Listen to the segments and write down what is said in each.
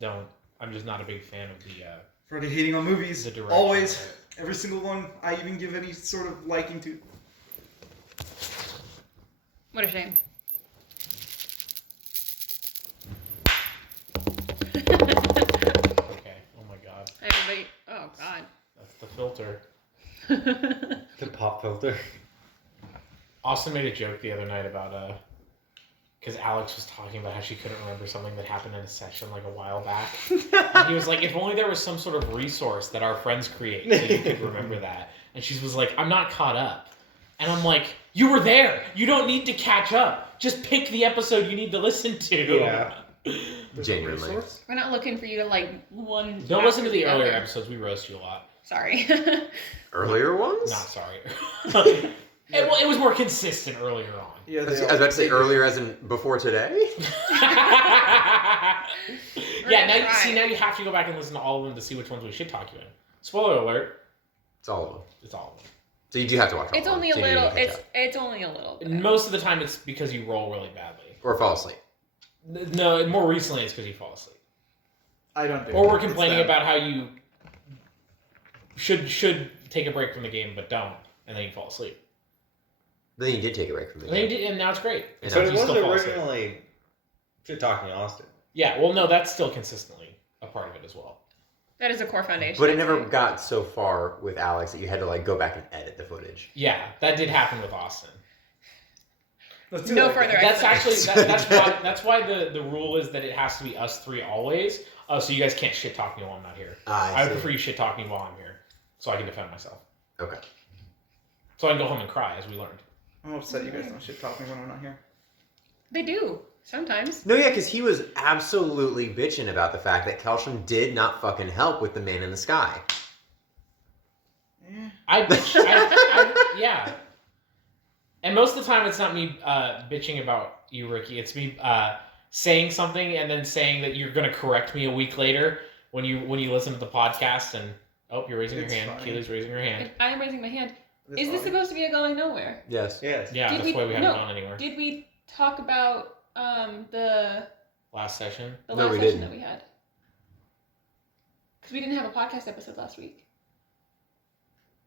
don't. I'm just not a big fan of the. Freddy hating on movies. The direction. Always. Every single one I even give any sort of liking to. What a shame. Okay. Oh my god. Everybody. Oh God. That's the filter. The pop filter. Austin made a joke the other night about because Alex was talking about how she couldn't remember something that happened in a session like a while back. And he was like, if only there was some sort of resource that our friends create so you could remember that. And she was like, I'm not caught up. And I'm like, you were there. You don't need to catch up. Just pick the episode you need to listen to. Yeah. Genuinely. We're not looking for you to like one. Don't listen to the after earlier other. episodes. We roast you a lot. Sorry. Earlier ones? Not sorry. It was more consistent earlier on. Yeah, I was about to say earlier as in before today? Yeah, now try. now you have to go back and listen to all of them to see which ones we should talk you in. Spoiler alert, It's all of them. it's all of them. So you do have to watch all It's of them, only a so you need to little. catch up. It's only a little. Bit. And most of the time it's because you roll really badly. Or fall asleep. No, more recently it's because you fall asleep. I don't do Or it. we're It's complaining them. about how you should take a break from the game but don't, and then you fall asleep. Then you did take a break from the And, then you game. did, and now it's great. And So now it you still wasn't fall asleep. originally shit talking Austin. Yeah, well, no, that's still consistently a part of it as well. That is a core foundation. But it I'd never say. got so far with Alex that you had to like go back and edit the footage. Yeah, that did happen with Austin. Let's do No that further again. That's actually that's why the rule is that it has to be us three always. So you guys can't shit talk me while I'm not here. I would see. prefer you shit talk me while I'm here, so I can defend myself. Okay. So I can go home and cry, as we learned. I'm upset you guys don't shit talk me when I'm not here. They do sometimes. No, yeah, because he was absolutely bitching about the fact that Kelsham did not fucking help with the Man in the Sky. Yeah. Yeah. And most of the time, it's not me bitching about you, Ricky. It's me saying something and then saying that you're going to correct me a week later when you listen to the podcast. And you're raising It's your hand. fine. Keely's raising her hand. I am raising my hand. That's Is this fine. supposed to be a going nowhere? Yes. Yes. Yeah, Did that's why we haven't no, gone anywhere. Did we talk about the Last session. the No, last we session didn't. that we had? Because we didn't have a podcast episode last week.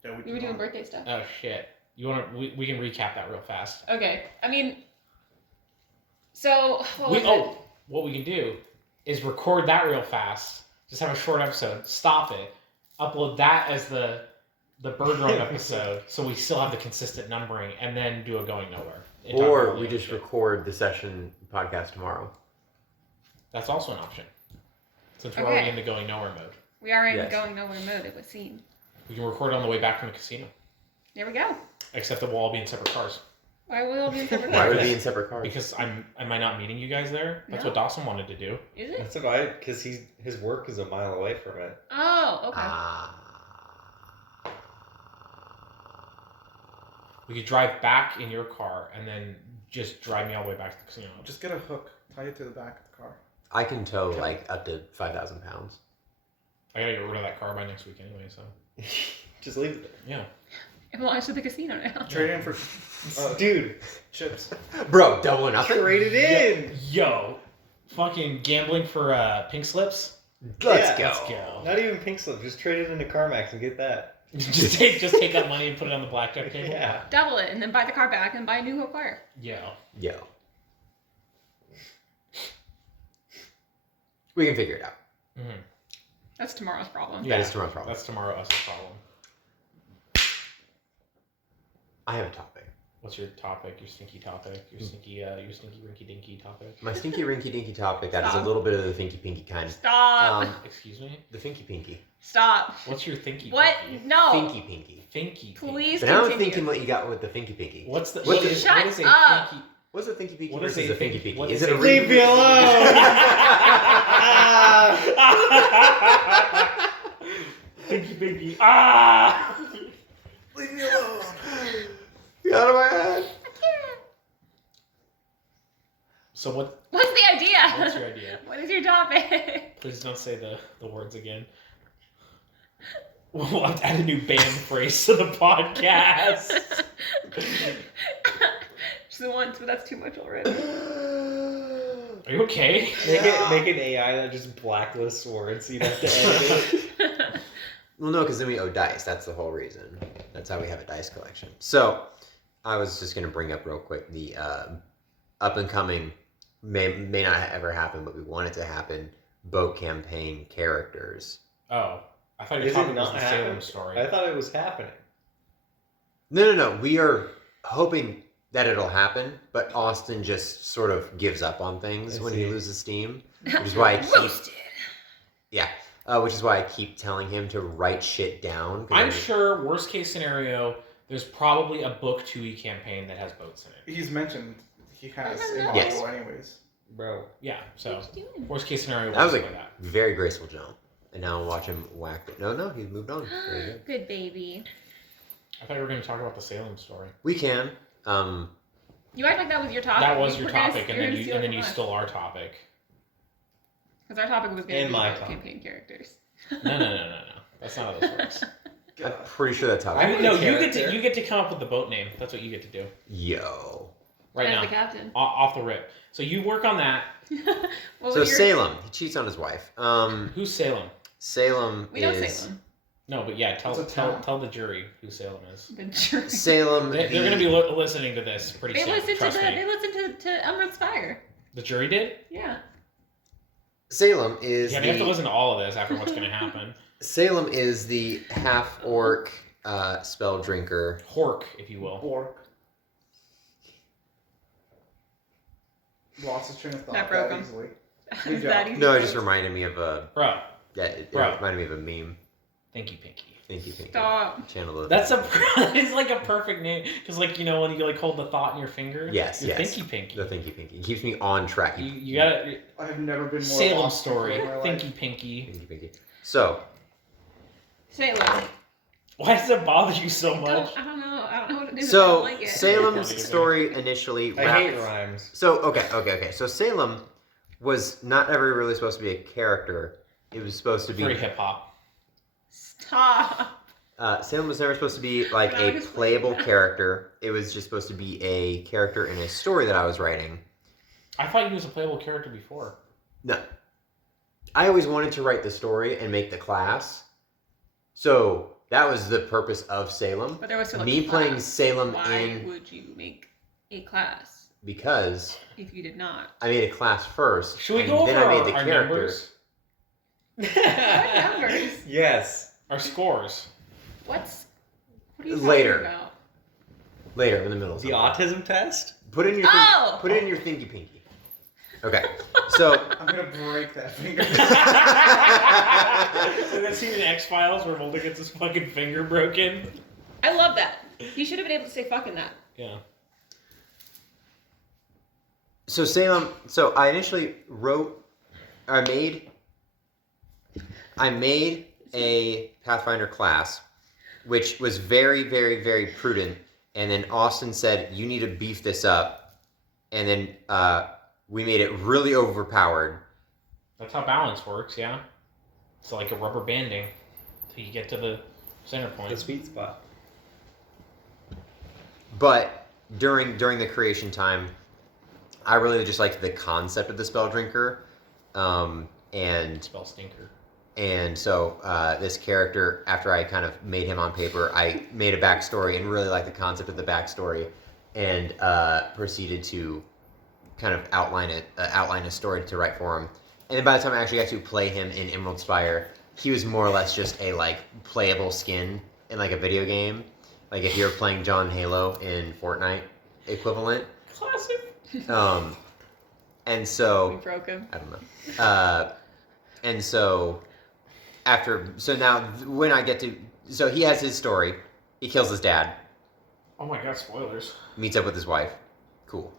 Yeah, We were doing birthday stuff. Oh shit! You want to? We can recap that real fast. Okay. I mean, so what was it? What we can do is record that real fast. Just have a short episode. Stop it. Upload that as the bird run episode, so we still have the consistent numbering, and then do a going nowhere. And talk about Or all we the just other shit. record the session podcast tomorrow. That's also an option. Since we're Okay. already in the going nowhere mode, We are in Yes. going nowhere mode, it would seem. we can record it on the way back from the casino. There we go. Except that we'll all be in separate cars. Why will we all be in separate Why would cars? we be in separate cars? Because am I not meeting you guys there? That's No. what Dawson wanted to do. Is it? That's why, because his work is a mile away from it. Oh, okay. Ah. We could drive back in your car and then just drive me all the way back to the casino. Just get a hook, tie it to the back of the car. I can tow like up to 5,000 pounds. I gotta get rid of that car by next week anyway, so Just leave it yeah. It belongs to the casino now. Trade in for there. Dude, chips. Bro, double or nothing? trade it in. Yo, fucking gambling for pink slips. Let's Yeah, go. Let's go. Not even pink slip. Just trade it into CarMax and get that. just take that money and put it on the blackjack table. Yeah. Double it and then buy the car back and buy a new car. Yeah. Yo. We can figure it out. Mm-hmm. That's tomorrow's problem. Yeah. That is tomorrow's problem. That's tomorrow us problem. I have a topic. What's your topic? Your stinky topic? Your stinky rinky dinky topic? My stinky rinky dinky topic that is a Stop. little bit of the thinky pinky kind. Stop. Excuse me. The finky pinky. Stop. What's your thinky? What? Pinky? No. Finky pinky. Finky. Please But now I'm continue. thinking what you got with the finky pinky. What's the? What's what the- is- Shut what is a up. Finky? What's a thinky pinky What is versus a a finky finky- pinky? what Is is it a a- Leave me alone. Finky pinky. Ah! Leave me alone. Get out of my head. So what? What's the idea? What's your idea? What is your topic? Please don't say the words again. We'll have to add a new band phrase to the podcast. Just the once, but that's too much already. Are Are you okay? Make an AI that just blacklists words. So you don't have to edit it. Well, no, because then we owe dice. That's the whole reason. That's how we have a dice collection. So, I was just going to bring up real quick the up and coming, may not ever happen, but we want it to happen, boat campaign characters. Oh, I thought you were Is it talking about not the happening? Salem story. I thought it was happening. No. We are hoping that it'll happen, but Austin just sort of gives up on things I when see. he loses steam, which is why I keep Roasted. which is why I keep telling him to write shit down. 'Cause I'm I- sure, worst case scenario, there's probably a book 2e campaign that has boats in it. He's mentioned he has I don't in know. Yes. Audible anyways. Bro. Yeah, so What you doing? worst case scenario, That was like a that. very graceful jump, and now I'll watch him whack it. No, he's moved on. Very good. Good baby. I thought you were going to talk about the Salem story. We can. You act like that was your topic. That was your We're gonna- topic, and you're then gonna steal it from you us. stole our topic. Because our topic was going to And be my about topic. campaign characters. No. That's not how this works. I'm pretty sure that's how. I'm it a No, character. you get to come up with the boat name. That's what you get to do Yo. right As now, the captain. off the rip. So you work on that. What So was your- Salem, he cheats on his wife. Who's Salem? Salem We know is Salem. No, but yeah, tell It's a town. tell the jury who Salem is. The jury. Salem. They're going to be listening to this pretty They soon. listened Trust me. They listened to Emerald Spire. The jury did. Yeah. Salem is Yeah, they have to the listen to all of this after what's going to happen. Salem is the half orc spell drinker. Hork, if you will. Bork. Lost his train of thought That broke that him. easily. Is Good that job. easy? No, it just reminded me of a. Bro, Yeah, it Bro. reminded me of a meme. thank you, Pinky. Thank you. Stop. Channel of. That's it's like a perfect name because when you like hold the thought in your finger. Yes, you're yes. Thinky Pinky. The Thinky Pinky. It keeps me on track. You gotta I have never been more Salem lost story. in my life. Thinky Pinky. Thinky Pinky. So, Salem. Why does it bother you so much? I don't know. I don't know what to do. I so don't like it. Salem's story initially. I hate rhymes. So okay. So Salem was not ever really supposed to be a character. It was supposed to be. Very hip hop. Stop. Salem was never supposed to be like No, a just playable leave it. character. It was just supposed to be a character in a story that I was writing. I thought he was a playable character before. No. I always wanted to write the story and make the class. So that was the purpose of Salem. But there was still a Me playing class. Salem Why in would you make a class because if you did not? I made a class first. Should we and go over then I made the our character. numbers, What numbers? Yes. our scores? What are you talking Later. about? Later in the middle. of The something. autism test? Put it in your Oh! put it in your thinky pinky. Okay. So I'm gonna break that finger. And that scene in X Files where Mulder gets his fucking finger broken. I love that. You should have been able to say fucking that. Yeah. So Salem. So I initially I made a Pathfinder class, which was very, very, very prudent. And then Austin said, "You need to beef this up." And then we made it really overpowered. That's how balance works, yeah? It's like a rubber banding till you get to the center The point. sweet spot. But during the creation time, I really just liked the concept of the spell drinker, and Spell stinker. so this character, after I kind of made him on paper, I made a backstory and really liked the concept of the backstory, and proceeded to kind of outline a story to write for him. And then by the time I actually got to play him in Emerald Spire, he was more or less just a like playable skin in like a video game. Like if you're playing John Halo in Fortnite equivalent. Classic. And We so broke him. I don't know. And so now when I get to he has his story. He kills his dad, Oh my god, spoilers. meets up with his wife. Cool.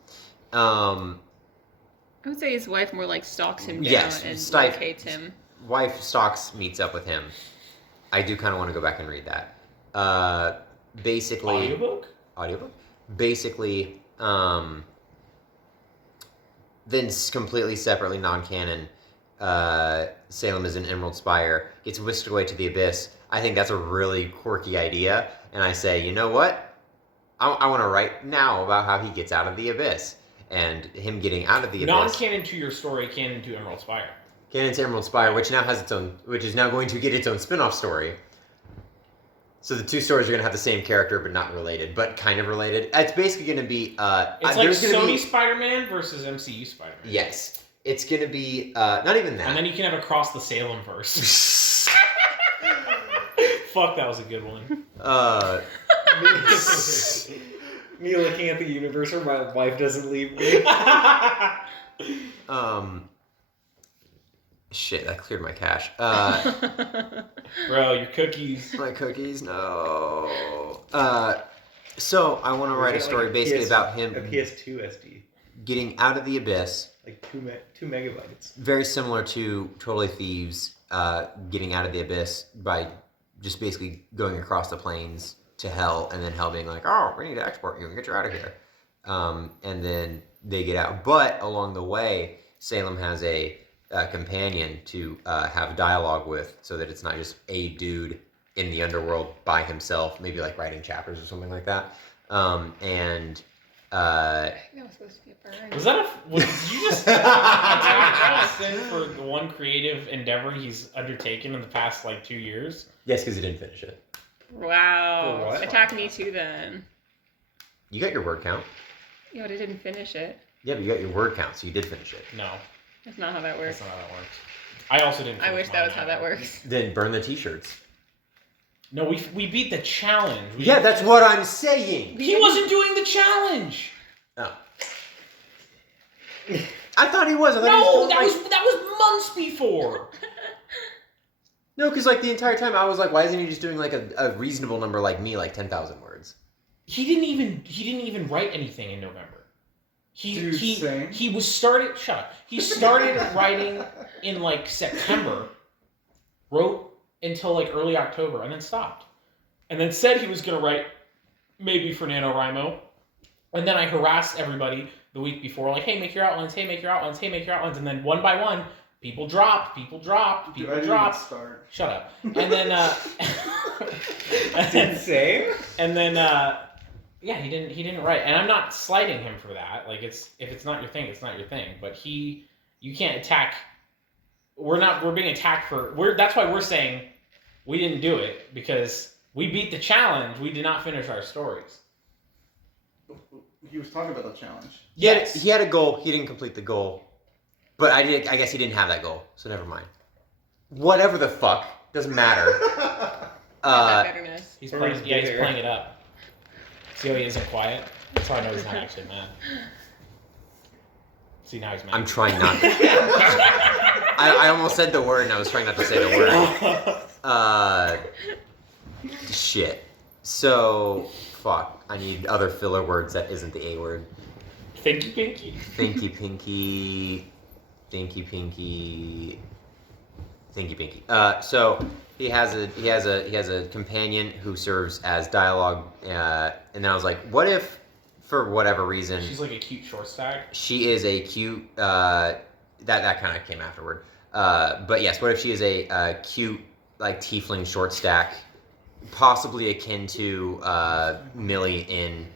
I would say his wife more like stalks him down Yes, and stifle- locates him. Wife stalks, meets up with him. I do kind of want to go back and read that. Basically, Audiobook? Basically, then completely separately, non-canon, Salem is in Emerald Spire, gets whisked away to the Abyss. I think that's a really quirky idea, and I say, you know what? I want to write now about how he gets out of the Abyss. and him getting out of the abyss. Non-canon to your story, canon to Emerald Spire. Canon to Emerald Spire, which now has its own, which is now going to get its own spin-off story. So the two stories are going to have the same character, but not related, but kind of related. It's basically going to be... It's like Sony Spider-Man versus MCU Spider-Man. Yes. It's going to be... not even that. And then you can have Across the Salem verse. Fuck, that was a good one. Me looking at the universe where my wife doesn't leave me. Shit, that cleared my cache. Bro, your cookies. My cookies, no. So I want to write a story basically about him A PS2 SD. getting out of the abyss. Like 2 megabytes. Very similar to Totally Thieves, getting out of the abyss by just basically going across the plains to Hell, and then Hell being like, oh, we need to export you and get you out of here. And then they get out. But along the way, Salem has a companion to have dialogue with, so that it's not just a dude in the underworld by himself, maybe like writing chapters or something like that. That was supposed to be a burn. Was that did you just Justin for the one creative endeavor he's undertaken in the past like 2 years? Yes, because he didn't finish it. Wow. For what? Attack me too then. You got your word count. Yeah, but I didn't finish it. Yeah, but you got your word count, so you did finish it. No, That's not how that works. that's not how that works. I also didn't. I finish wish that was mine how that either. works. Then burn the t-shirts. No, we beat the challenge. Yeah, that's what I'm saying. He wasn't doing the challenge. Oh. I thought he was. I thought No, he was that was months before. No, because like the entire time I was like, why isn't he just doing like a reasonable number like me, like 10,000 words? He didn't even write anything in November. Dude, same. He was started. Shut up. He started writing in like September, wrote until like early October, and then stopped, and then said he was gonna write maybe for NaNoWriMo, and then I harassed everybody the week before, like, hey, make your outlines, hey, make your outlines, hey, make your outlines, and then one by one, people dropped. Dude, I didn't even start. Shut up. And then Insane. and then yeah, he didn't write, and I'm not slighting him for that. Like, if it's not your thing, it's not your thing. But you can't attack. We're being attacked that's why we're saying we didn't do it, because we beat the challenge. We did not finish our stories. He was talking about the challenge. Yes. He had a goal. He didn't complete the goal. But I guess he didn't have that goal, so never mind. Whatever the fuck. Doesn't matter. That bitterness. He's playing it up. See how he isn't quiet? That's how I know he's not actually mad. See, now he's mad. I'm trying not to. I almost said the word and I was trying not to say the word. Shit. So, fuck. I need other filler words that isn't the A word. Thinky Pinky. Thinky Pinky. Thinky Pinky. Thinky Pinky. So he has a companion who serves as dialogue, and then I was like, what if, for whatever reason, She's like a cute short stack. she is a cute. That kind of came afterward. But yes, what if she is a cute like tiefling short stack, possibly akin to Millie in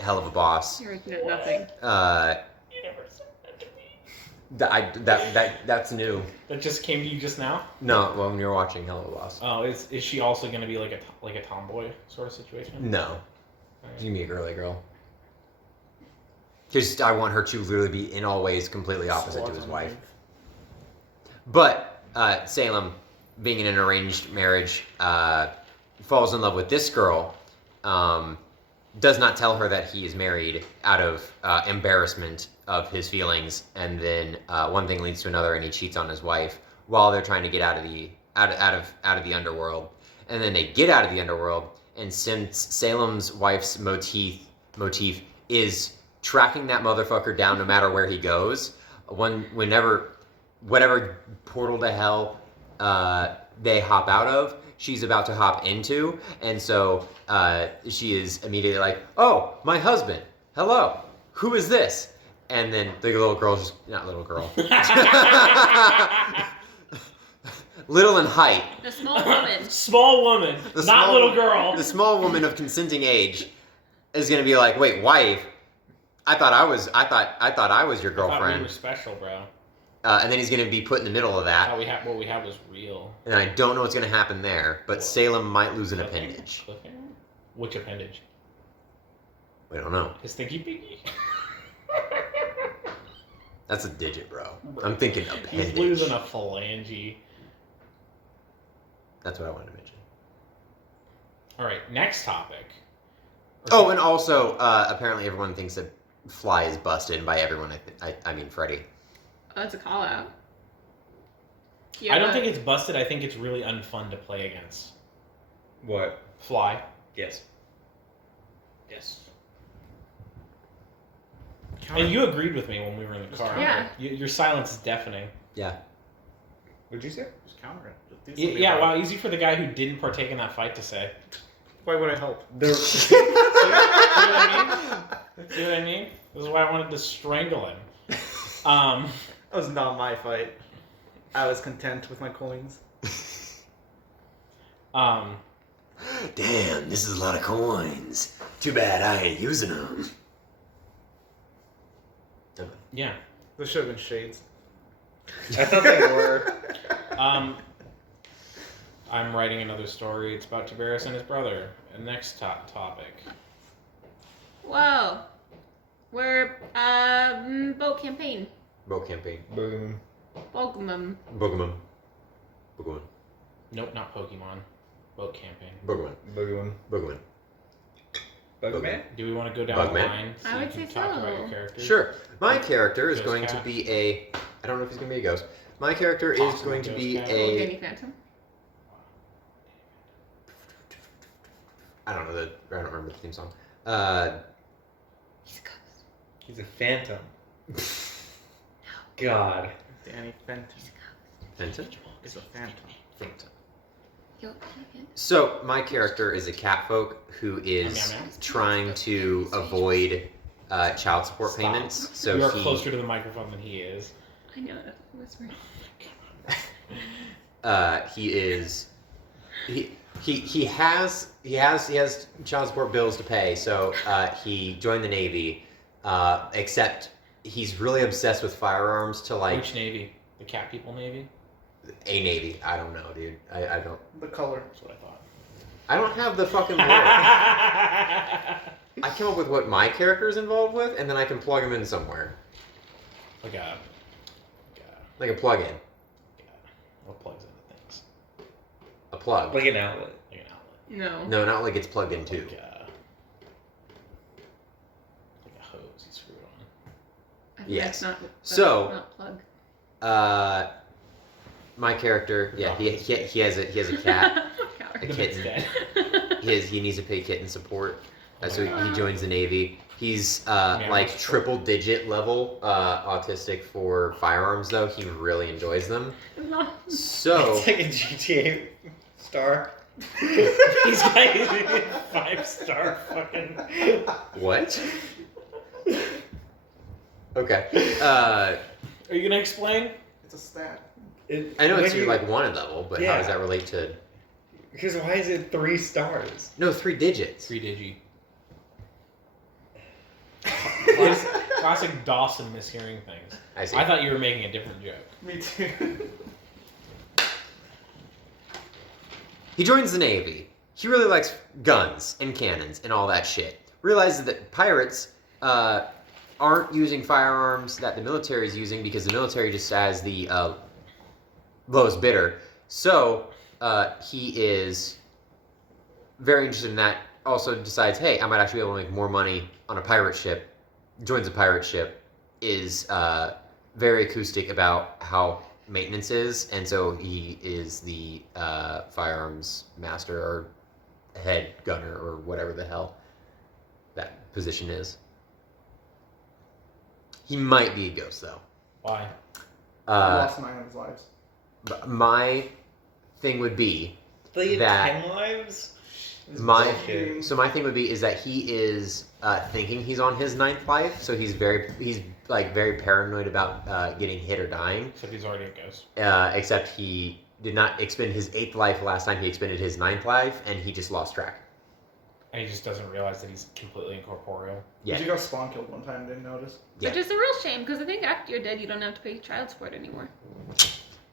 Hell of a Boss. There was nothing. You never said that to me. That's new. That just came to you just now? No, well, when you're watching Hell of a Boss. Oh, is she also going to be like a tomboy sort of situation? No, she's gonna be a girly girl. Just I want her to literally be in all ways completely opposite to his wife. But Salem, being in an arranged marriage, falls in love with this girl. Does not tell her that he is married out of embarrassment of his feelings, and then one thing leads to another, and he cheats on his wife while they're trying to get out of the underworld. And then they get out of the underworld, and since Salem's wife's motif is tracking that motherfucker down no matter where he goes, whatever portal to hell they hop out of, she's about to hop into, and so she is immediately like, oh, my husband, hello, who is this? And then the little girl, not little girl, little in height, The small woman. Small woman, The not small- little girl. the small woman of consenting age is going to be like, wait, wife? I thought I was your I thought we girlfriend, were special, bro. and then he's gonna be put in the middle of I that, thought what we had was real. and I don't know what's gonna happen there. But Salem might lose an appendage. Cliffhanger? Which appendage? We don't know. His thinky pinky? That's a digit, bro. I'm thinking appendage. He's losing a phalange. That's what I wanted to mention. All right, next topic. Oh, and also, apparently everyone thinks that Fly is busted, and by everyone, I mean Freddy. Oh, that's a call out. I don't think it's busted. I think it's really unfun to play against. What? Fly. Yes. Yes. And you agreed with me when we were in the car. Yeah. Your silence is deafening. Yeah. What'd you say? Just counter it. Just do something Yeah, about wow, easy for the guy who didn't partake in that fight to say. it. Why would I help? See what I mean? This is why I wanted to strangle him. That was not my fight. I was content with my coins. Damn, this is a lot of coins. Too bad I ain't using them. Yeah. There should have been shades. I thought they were. I'm writing another story. It's about Tiberius and his brother. And next topic. Whoa. We're boat campaign. Boat campaign. Boom. Welcome. Boogeyman. Boogeyman. Nope, not Pokemon. Boat campaign. Boogeyman. Boogeyman. Boogeyman. Bugman? Do we want to go down the Bugman? line? So I you would can say talk so. about your characters? Sure. My character is Ghost going cat? to be a. I don't know if he's going to be a ghost. My character is Possible going to ghost be cat. a. Danny Phantom. I don't know I don't remember the theme song. He's a ghost. He's a phantom. God. Danny Fenton Fenton? is a phantom. Fenton. Yo, So my character is a catfolk who is Meow, meow. trying to avoid child support Stop. payments. So you are he closer to the microphone than he is. I know that. Whispering. he is he has child support bills to pay. So he joined the Navy, except he's really obsessed with firearms to like Which Navy? The Cat People Navy? a Navy. I don't know, dude. I don't. The color. That's what I thought. I don't have the fucking lore. I come up with what my character is involved with, and then I can plug him in somewhere, like a like a plug-in, what plugs into things? a plug. Like an outlet. Like an outlet. No. No, not like it's plugged in too. Like a hose you screw it on. I think Yes. That's not, So- not plug. My character, yeah, he has a cat, a The bit's kitten. dead. He needs to pay kitten support, Oh so my God. he joins the Navy. He's Yeah, like that's triple digit level autistic for firearms, though. He really enjoys them. No. So It's like a GTA star. He's like 5-star fucking. what? Okay. Are you gonna explain? It's a stat. I know when it's your you- like wanted level, but how Yeah. does that relate to? Because why is it 3 stars? No, 3 digits. 3 digi. Classic Dawson mishearing things. I see. I thought you were making a different joke. Me too. He joins the Navy. He really likes guns and cannons and all that shit. Realizes that pirates aren't using firearms that the military is using because the military just has the lowest bidder. So he is very interested in that. Also decides, hey, I might actually be able to make more money on a pirate ship. Joins a pirate ship. Is very acoustic about how maintenance is, and so he is the firearms master or head gunner or whatever the hell that position is. He might be a ghost though. Why? I Uh, lost 9 of his lives. my thing would be They get That- 10 lives? This is my bullshit. so my thing would be is that he is thinking he's on his 9th life, so he's very paranoid about getting hit or dying. Except he's already a ghost. Except he did not expend his 8th life last time he expended his 9th life, and he just lost track. And he just doesn't realize that he's completely incorporeal. Yeah. You got Spawn killed one time, didn't notice. Yeah. Which is a real shame, because I think after you're dead, you don't have to pay child support anymore.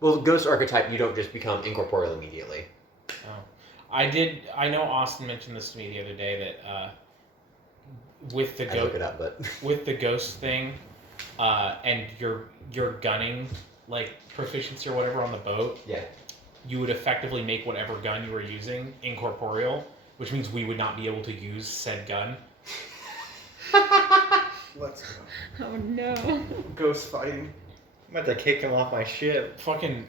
Well, ghost archetype, you don't just become incorporeal immediately. Oh. I know Austin mentioned this to me the other day that with the I look ghost it up, but with the ghost thing, and your gunning like proficiency or whatever on the boat, yeah. you would effectively make whatever gun you were using incorporeal, which means we would not be able to use said gun. Let's go. Oh no. Ghost fighting. I'm about to kick him off my ship. Fucking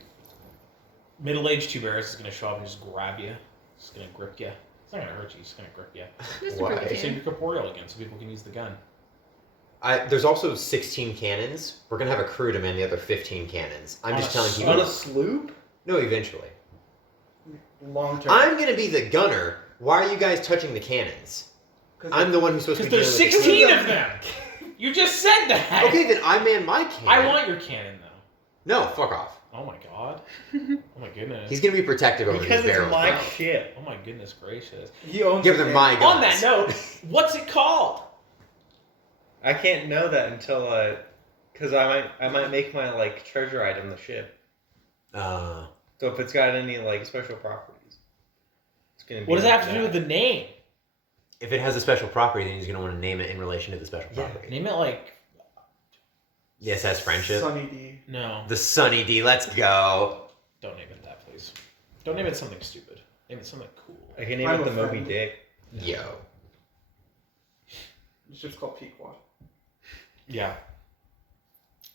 middle-aged two bears is gonna show up and just grab you. It's gonna grip you. It's not gonna hurt you. It's gonna grip you. Just Why? a pretty So kid. you're corporeal again, so people can use the gun. There's also 16 cannons. We're gonna have a crew to man the other 15 cannons. I'm On just a telling sloop? On you. a sloop? No, eventually. Long term. I'm gonna be the gunner. Why are you guys touching the cannons? I'm the one who's supposed to Because be there's dealing with 16 of them. You just said that. the Okay, then I man my cannon. I want your cannon though. No, fuck off. Oh my god. Oh my goodness. He's gonna be protective over Because these it's barrels. my bro. ship. Oh my goodness gracious. He owns Give the them game. my guns. On that note, what's it called? I can't know that until because I might make my like treasure item the ship. Uh, So if it's got any like special properties, it's gonna be. What does that like have to do with the name? if it has a special property, then he's gonna want to name it in relation to the special Yeah. property. Name it like Yes, that's friendship. Sunny D. no. The Sunny D. Let's go. Don't name it that, please. Don't name it something stupid. Name it something cool. I can name I'm it a the Moby friend. Dick. Yo. It's just called Pequod. Yeah.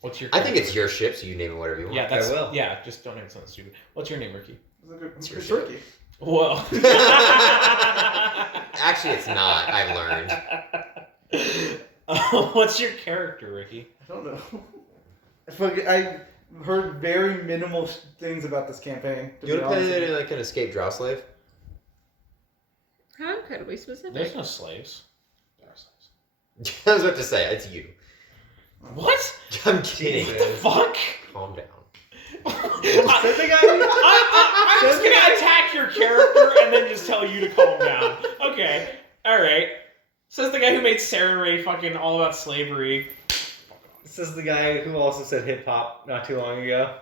What's your? I think it's your ship, so you name it whatever you want. Yeah, that's I will. Yeah, just don't name it something stupid. What's your name, Ricky? It's your a shit. turkey. Well. Actually, it's not. I've learned. What's your character, Ricky? I don't know. I heard very minimal things about this campaign. To You be want to honest play with you. like an escaped drow slave? How incredibly specific. There's no slaves. There are slaves. I was about to say, it's you. What? I'm kidding. What the fuck? Calm down. Said the guy. I'm just gonna attack your character and then just tell you to calm down. Okay. Alright. Says the guy who made Sarah Ray fucking all about slavery. This is the guy who also said hip hop not too long ago.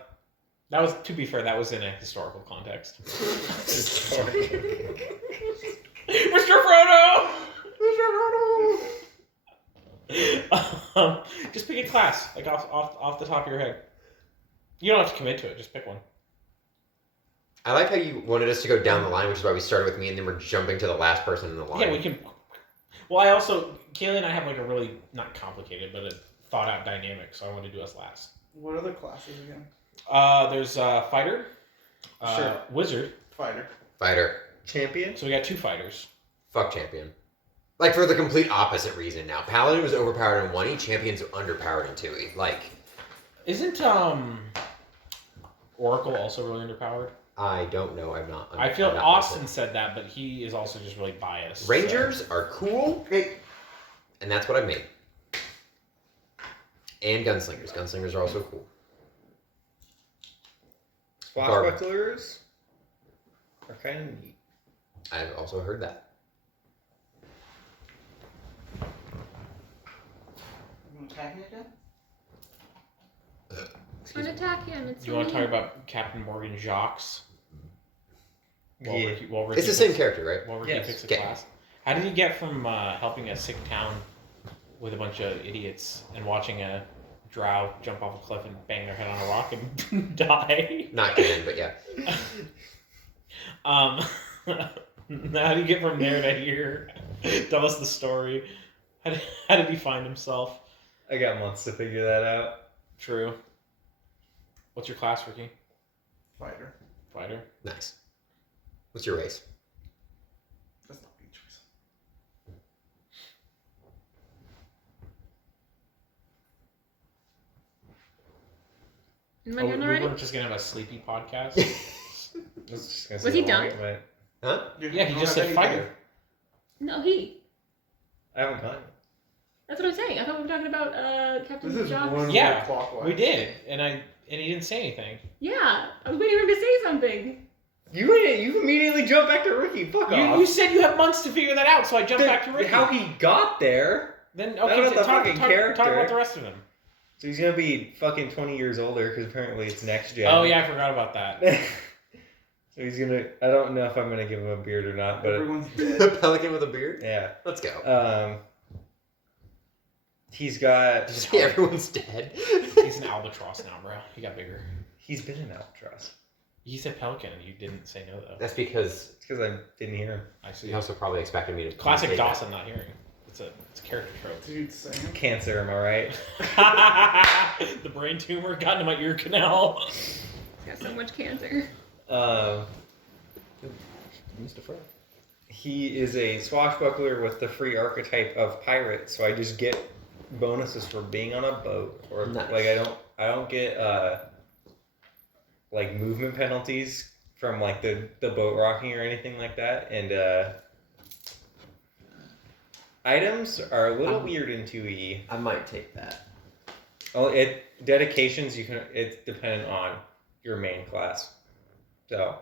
That was, to be fair, that was in a historical context. Mr. Frodo! Just pick a class, like off the top of your head. You don't have to commit to it, just pick one. I like how you wanted us to go down the line, which is why we started with me, and then we're jumping to the last person in the line. Yeah, we can. Well, I also, Kaylee and I have like a really, not complicated, but a thought out dynamic, so I want to do us last. What other classes again? There's fighter, Sure. wizard, Fighter. Fighter. Champion. so we got 2 fighters. Fuck champion. Like, for the complete opposite reason now. Paladin was overpowered in 1E, champion's underpowered in 2E. Like, Isn't Oracle also really underpowered? I don't know. I'm not. I feel I'm not Austin said that, but he is also just really biased. so- Rangers are cool, and that's what I made. And gunslingers. Gunslingers are also cool. Swashbucklers are kind of neat. I've also heard that. You attacking again? An attack him. It's Do you want to talk about Captain Morgan Jacques? While Yeah. Ricky It's the same picks- character, right? While Ricky Yes. picks a Okay. class. How did he get from helping a sick town with a bunch of idiots and watching a drow jump off a cliff and bang their head on a rock and die? Not canon, but yeah. How do you get from there to here? Tell us the story. How did he find himself? I got months to figure that out. True. What's your class, Ricky? Fighter. Fighter? Nice. What's your race? That's not being choice. Am I Oh, done we already? weren't just going to have a sleepy podcast? I was just gonna Was say he how long done? it went. Huh? Yeah, he just said fighter. No, he. I haven't gone. That's what I'm saying. I thought we were talking about Captain This is Jacques. one Yeah, way clockwise. We did, and he didn't say anything. Yeah, I was waiting for him to say something. You immediately jump back to Ricky. Fuck off. You said you have months to figure that out, so I jumped back to Ricky. How he got there? Then Not okay, about the fucking talk character. about the rest of them. So he's gonna be fucking 20 years older because apparently it's next gen. Oh yeah, I forgot about that. So he's gonna. I don't know if I'm gonna give him a beard or not, but Everyone's A dead. pelican with a beard? yeah. Let's go. He's got. Did you say everyone's dead? He's an albatross now, bro. He got bigger. He's been an albatross. He said pelican, and you didn't say no though. That's because It's because I didn't hear him. I see. you also probably expected me to. Classic say that. Dawson not hearing. It's a character trope. Dude, Sam. Cancer, am I right? The brain tumor got into my ear canal. He's got so much cancer. Mr. Fred. He is a swashbuckler with the free archetype of pirate, so I just get bonuses for being on a boat, or Nice. like I don't get like movement penalties from like the boat rocking or anything like that, and items are a little weird in 2E. I might take that. Oh, dedications it's dependent on your main class, so.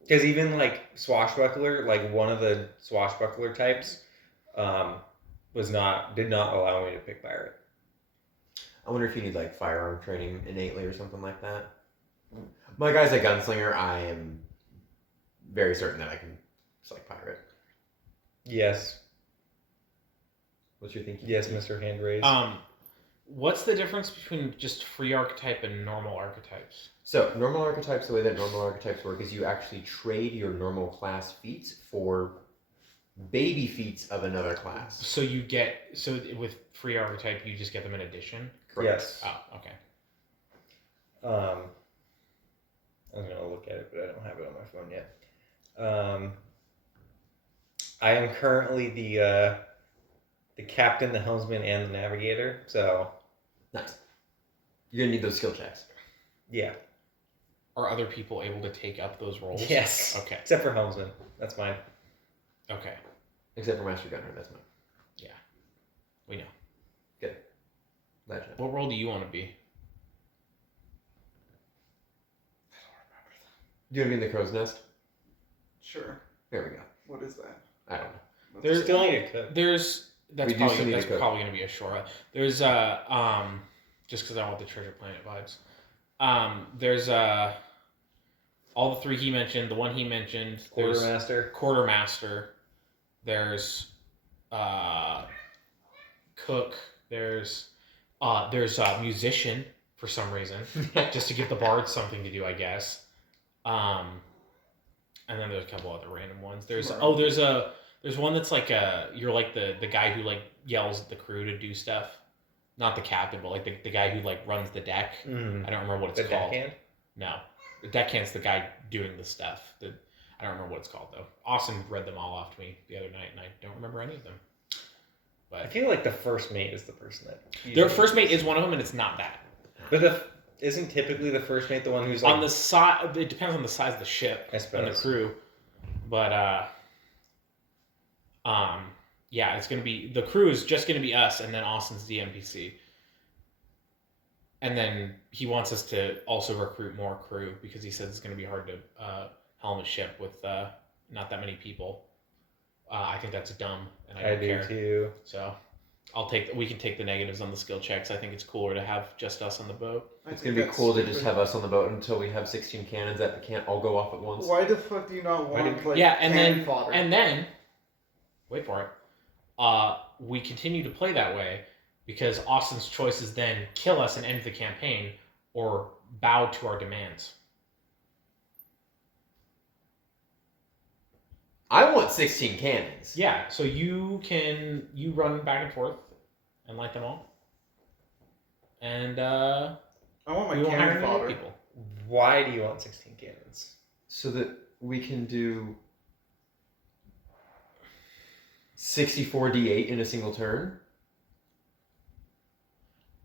Because even like swashbuckler, like one of the swashbuckler types, did not allow me to pick pirate. I wonder if you need like firearm training innately or something like that. My guy's a gunslinger. I am very certain that I can select pirate. Yes, What's your thinking? yes, Mr. Hand Raised. What's the difference between just free archetype and normal archetypes? So normal archetypes, the way that normal archetypes work is you actually trade your normal class feats for baby feats of another class. So with free archetype, you just get them in addition. Yes. Oh, okay. I was gonna look at it, but I don't have it on my phone yet. I am currently the captain, the helmsman, and the navigator. So Nice. You're gonna need those skill checks. yeah. Are other people able to take up those roles? Yes. Okay. Except for helmsman, that's mine. Okay. Except for Master Gunner, that's mine. We know. Legend. What role do you want to be? Do you want to be in the crow's nest? Sure. There we go. What is that? I don't know. There's Still need a cook. That's We do still need that's to cook. probably gonna be a Shora. There's just because I want the Treasure Planet vibes. There's all the three he mentioned. The one he mentioned. There's Quartermaster. Quartermaster. There's cook. There's musician for some reason, just to give the bards something to do, I guess. And then there's a couple other random ones. There's one that's like you're like the guy who like yells at the crew to do stuff. Not the captain, but like the guy who like runs the deck. Mm. I don't remember what The it's called. deckhand. No, the deckhand's the guy doing the stuff. I don't remember what it's called though. Austin read them all off to me the other night, and I don't remember any of them. I But feel like the first mate is the person that. their first mate is one of them, and it's not that. But isn't typically the first mate the one who's like On the side, it depends on the size of the ship I and the suppose. crew. But yeah, it's gonna be the crew is just gonna be us, and then Austin's the NPC. And then he wants us to also recruit more crew because he says it's gonna be hard to helm a ship with not that many people. I think that's dumb, and I I don't do care. too. So we can take the negatives on the skill checks. I think it's cooler to have just us on the boat. It's gonna be cool to just have us on the boat until we have 16 cannons that can't all go off at once. Why the fuck do you not Why want did- like Yeah, and cannon then- fodder? And then, wait for it. We continue to play that way because Austin's choice is then kill us and end the campaign, or bow to our demands. I want 16 cannons. Yeah, so you run back and forth and light them all, and I want my we won't hire cannon any more fodder. people. Why do you want 16 cannons? So that we can do 64d8 in a single turn.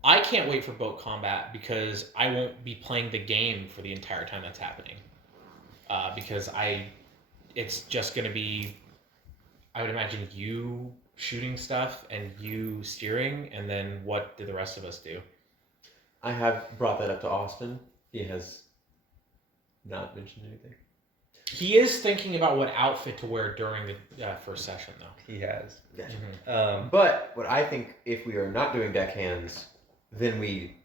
I can't wait for boat combat because I won't be playing the game for the entire time that's happening. Because it's just going to be, I would imagine, you shooting stuff and you steering, and then what do the rest of us do? I have brought that up to Austin. He has not mentioned anything. He is thinking about what outfit to wear during the first session, though. He has. Mhm. But what I think, if we are not doing deckhands, then we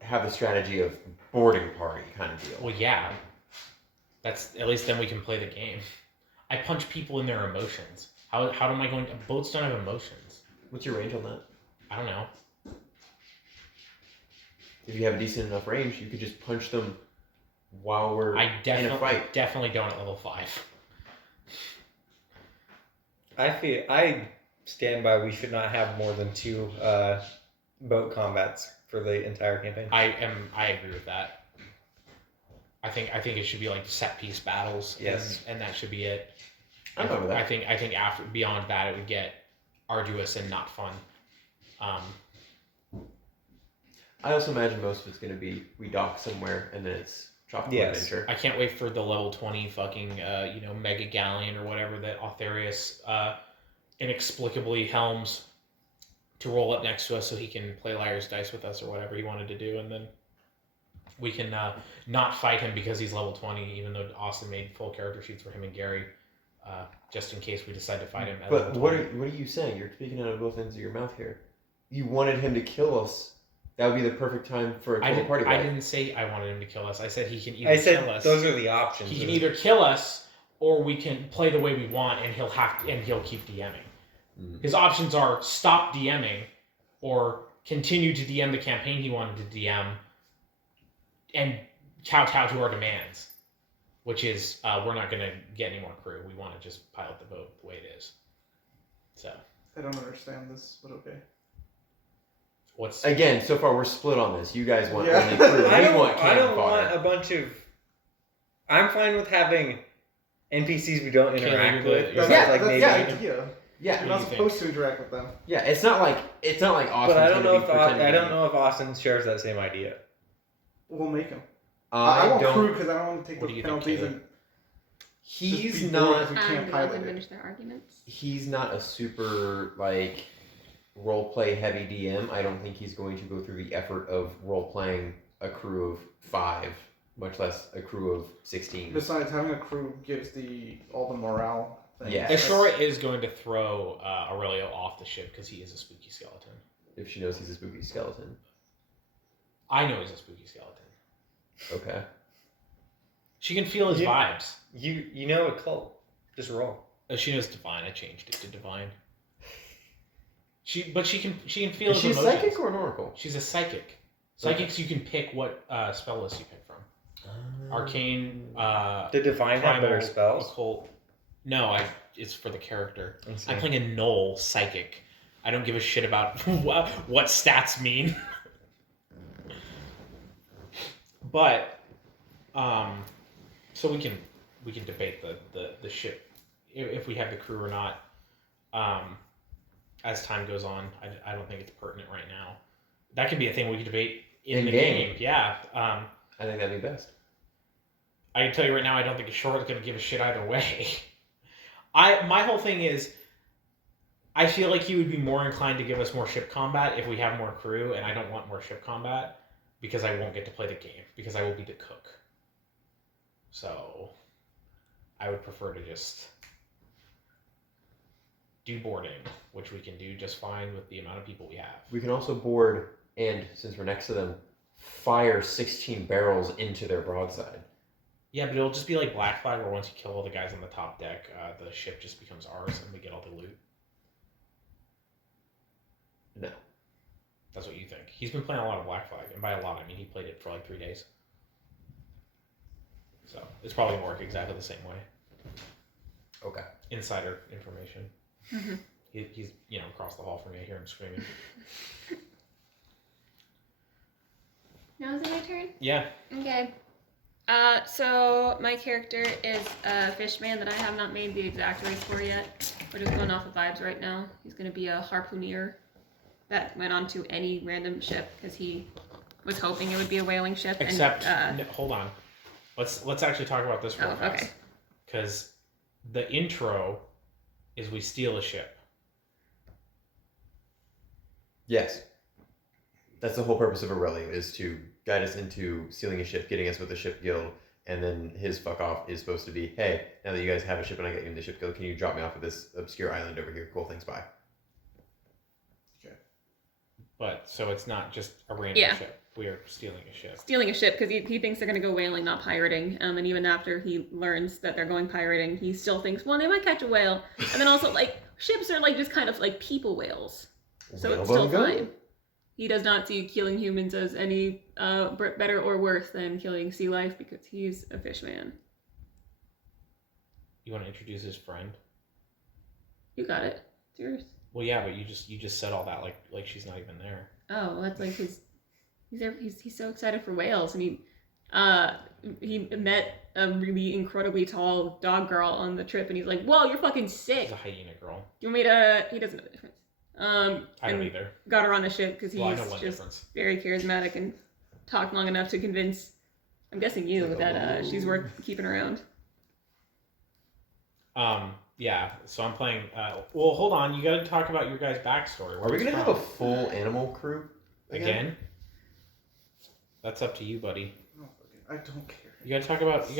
have the strategy of boarding party kind of deal. Well, yeah. That's at least then we can play the game. I punch people in their emotions. How am I going to? Boats don't have emotions. What's your range on that? I don't know. If you have a decent enough range, you could just punch them while we're I in a fight. definitely don't at level 5. I stand by we should not have more than 2 boat combats for the entire campaign. I agree with that. I think it should be like set piece battles. Yes. And that should be it. I'm fine with that. I think after beyond that it would get arduous and not fun. I also imagine most of it's going to be we dock somewhere and then it's tropical Yes. adventure. I can't wait for the level 20 fucking mega galleon or whatever that Arthurius inexplicably helms to roll up next to us so he can play liar's dice with us or whatever he wanted to do, and then we can not fight him because he's level 20, even though Austin made full character sheets for him and Gary, just in case we decide to fight him at But level what 20. are you saying? You're speaking out of both ends of your mouth here. You wanted him to kill us. That would be the perfect time for a total party I fight. didn't say I wanted him to kill us. I said he can either I said kill us. those are the options. He can either kill us or we can play the way we want, and he'll keep DMing. Mm. His options are stop DMing, or continue to DM the campaign he wanted to DM, and kowtow to our demands, which is we're not going to get any more crew. We want to just pilot the boat the way it is. So I don't understand this, but okay. what's Again, so far we're split on this. You guys want Yeah. only crew. I We don't want I cannon don't want fodder. a bunch of. I'm fine with having NPCs we don't Okay, interact you're with. the- besides, Yeah, like that's maybe. the idea. Yeah, You're not do you supposed to interact with them. yeah. It's not like Austin's But I don't know gonna if be pretending I to don't be- know if Austin shares that same idea. We'll make them. I I want don't. crew because I don't want to take What do the you think, penalties Caleb? and He's just be not. bored. We can't I'm gonna let pilot them it. finish their arguments. He's not a super like role play heavy DM. I don't think he's going to go through the effort of role playing a crew of 5, much less a crew of 16. Besides, having a crew gives all the morale things. Yeah. Ashura is going to throw Aurelio off the ship because he is a spooky skeleton. If she knows he's a spooky skeleton. I know he's a spooky skeleton. Okay. She can feel his Yeah. vibes. You know a cult. Just roll. She knows divine. I changed it to divine. She can feel Is his she a emotions. psychic or an oracle? She's a psychic. Psychics, you can pick what spell list you pick from. Arcane, Did Divine have better primal, spells? occult. No, it's for the character. Let's see. I'm playing a Knoll psychic. I don't give a shit about what stats mean. But, so we can debate the ship if we have the crew or not. As time goes on, I don't think it's pertinent right now. That can be a thing we can debate in the In-game. game. Yeah. I think that'd be best. I can tell you right now, I don't think Ashura is going to give a shit either way. My whole thing is, I feel like he would be more inclined to give us more ship combat if we have more crew, and I don't want more ship combat because I won't get to play the game because I will be the cook. So, I would prefer to just do boarding, which we can do just fine with the amount of people we have. We can also board, and since we're next to them, fire 16 barrels into their broadside. Yeah, but it'll just be like Black Flag, where once you kill all the guys on the top deck, the ship just becomes ours and we get all the loot. No. That's what you think. He's been playing a lot of Black Flag, and by a lot, I mean he played it for like 3 days. So it's probably gonna work exactly the same way. Okay. Insider information. Mm-hmm. He's across the hall from me. I hear him screaming. Now is it my turn? Yeah. Okay. So my character is a fishman that I have not made the exact race for yet. We're just going off of vibes right now. He's going to be a harpooner that went onto any random ship because he was hoping it would be a whaling ship. Except, and, hold on. Let's actually talk about this real fast. okay. Because the intro is we steal a ship. Yes. That's the whole purpose of Aurelio, is to guide us into stealing a ship, getting us with the ship guild, and then his fuck off is supposed to be, hey, now that you guys have a ship and I get you in the ship, can you drop me off at this obscure island over here? Cool, thanks, bye. But so it's not just a random Yeah. ship. We are stealing a ship. Stealing a ship because he thinks they're going to go whaling, not pirating. And even after he learns that they're going pirating, he still thinks, well, they might catch a whale. And then also, like, ships are like just kind of like people whales. So it's still fine. He does not see killing humans as any better or worse than killing sea life because he's a fish man. You want to introduce his friend? You got it. It's yours. Well, yeah, but you just said all that like she's not even there. Oh, that's like his. He's so excited for whales, and he met a really incredibly tall dog girl on the trip, and he's like, "Whoa, you're fucking sick. She's a hyena girl. You want me to?" He doesn't know the difference. I don't and either. Got her on the ship because he's Well, I know one just difference. very charismatic and talked long enough to convince. I'm guessing you that she's worth keeping around. Yeah. So I'm playing. Well, hold on. You got to talk about your guys' backstory. Are we gonna have a full animal crew again? That's up to you, buddy. I don't care. You gotta talk about his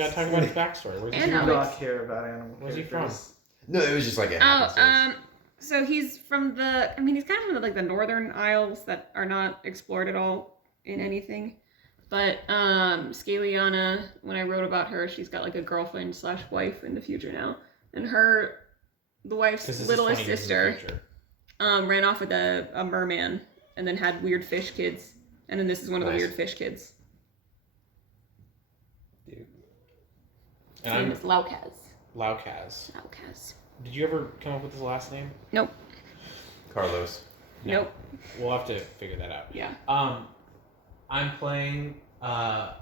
backstory. Where's he I do And from? not care about animal Where's he characters. No, it was just like a happenstance. So he's from the. I mean, he's kind of from like the northern isles that are not explored at all in anything. But Scaliana, when I wrote about her, she's got like a girlfriend / wife in the future now, and the wife's 'Cause this is littlest 20 years in the sister, future. ran off with a merman, and then had weird fish kids, and then this is one of the Nice. weird fish kids. And His name I'm is Laukaz. Laukaz. Laukaz. Did you ever come up with his last name? Nope. Carlos. No. Nope. We'll have to figure that out. Yeah. I'm playing a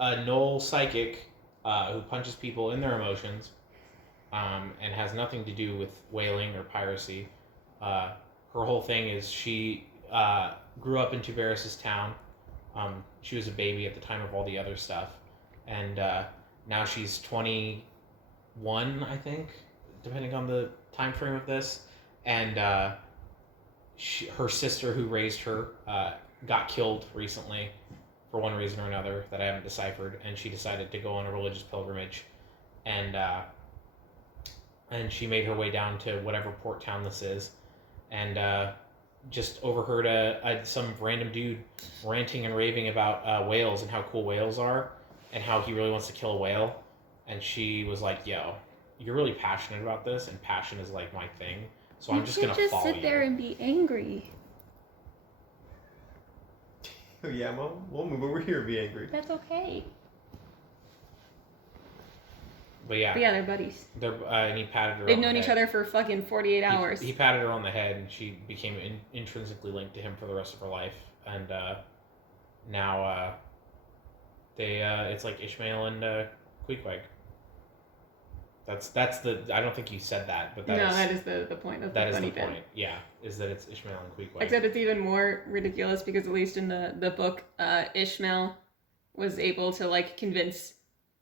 Knoll psychic who punches people in their emotions, and has nothing to do with whaling or piracy. Her whole thing is she grew up in Tiberius's town. She was a baby at the time of all the other stuff, and now she's 21, I think, depending on the time frame of this, and her sister who raised her got killed recently for one reason or another that I haven't deciphered, and she decided to go on a religious pilgrimage, and she made her way down to whatever port town this is, and just overheard some random dude ranting and raving about whales and how cool whales are and how he really wants to kill a whale, and she was like, yo, you're really passionate about this, and passion is like my thing, so I'm just gonna follow you. sit there and be angry. Oh yeah, Mom, we'll move over here and be angry. That's okay. But yeah, But yeah, they're buddies. and he patted her. They've on the known each head. other for fucking 48 hours. He patted her on the head, and she became intrinsically linked to him for the rest of her life. And now it's like Ishmael and Queequeg. That's the. I don't think you said that, but That is the point. That's that the is funny the bit. point. Yeah, is that it's Ishmael and Queequeg. Except it's even more ridiculous because at least in the book, Ishmael was able to like convince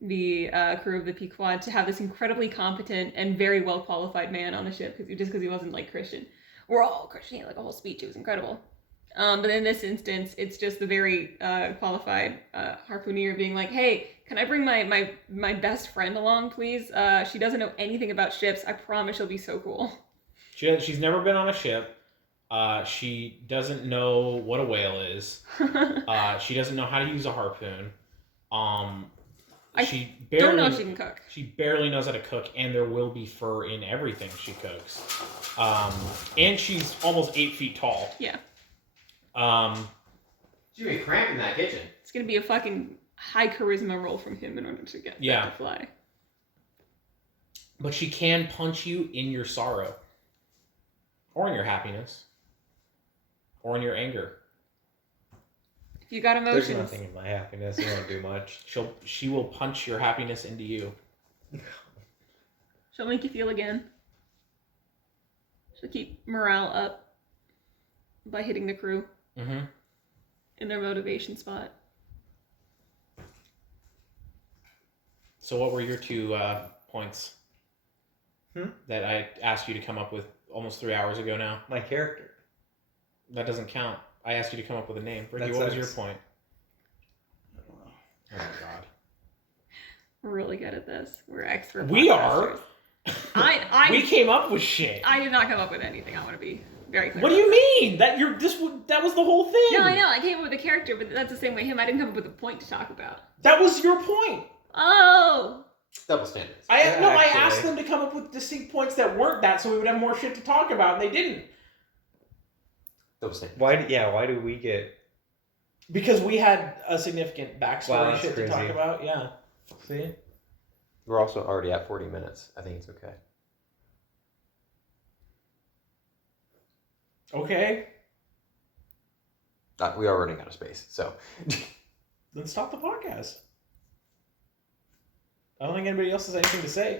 the crew of the Pequod to have this incredibly competent and very well qualified man on the ship because he wasn't like Christian. We're all Christian. He had like a whole speech. It was incredible. But in this instance, it's just the very qualified harpooner being like, "Hey, can I bring my best friend along, please? She doesn't know anything about ships. I promise she'll be so cool." She's never been on a ship. She doesn't know what a whale is. She doesn't know how to use a harpoon. She barely Don't know if she can cook. She barely knows how to cook, and there will be fur in everything she cooks. And she's almost 8 feet tall. Yeah. She's gonna be cramped in that kitchen. It's gonna be a fucking high charisma roll from him in order to get that to fly. But she can punch you in your sorrow, or in your happiness, or in your anger. If you got There's emotions, nothing in my happiness. It won't do much. She will punch your happiness into you. she'll make you feel again. She'll keep morale up by hitting the crew Mm-hmm. in their motivation spot. So what were your 2 points that I asked you to come up with almost 3 hours ago now? My character. That doesn't count. I asked you to come up with a name. Ricky, That what was your sucks. point? I don't know. Oh my god. We're really good at this. We're expert. We are. podcasters. We came up with shit. I did not come up with anything. I want to be very clear. What do you mean? That was the whole thing. No, I know. I came up with a character, but that's the same way him. I didn't come up with a point to talk about. That was your point. Oh. Double standards. I Actually. asked them to come up with distinct points that weren't that, so we would have more shit to talk about, and they didn't. Double standards. Why do we get... Because we had a significant backstory Wow, that's shit to talk crazy. about. Yeah. See? We're also already at 40 minutes. I think it's okay. Okay. We are running out of space, so. Then stop the podcast. I don't think anybody else has anything to say.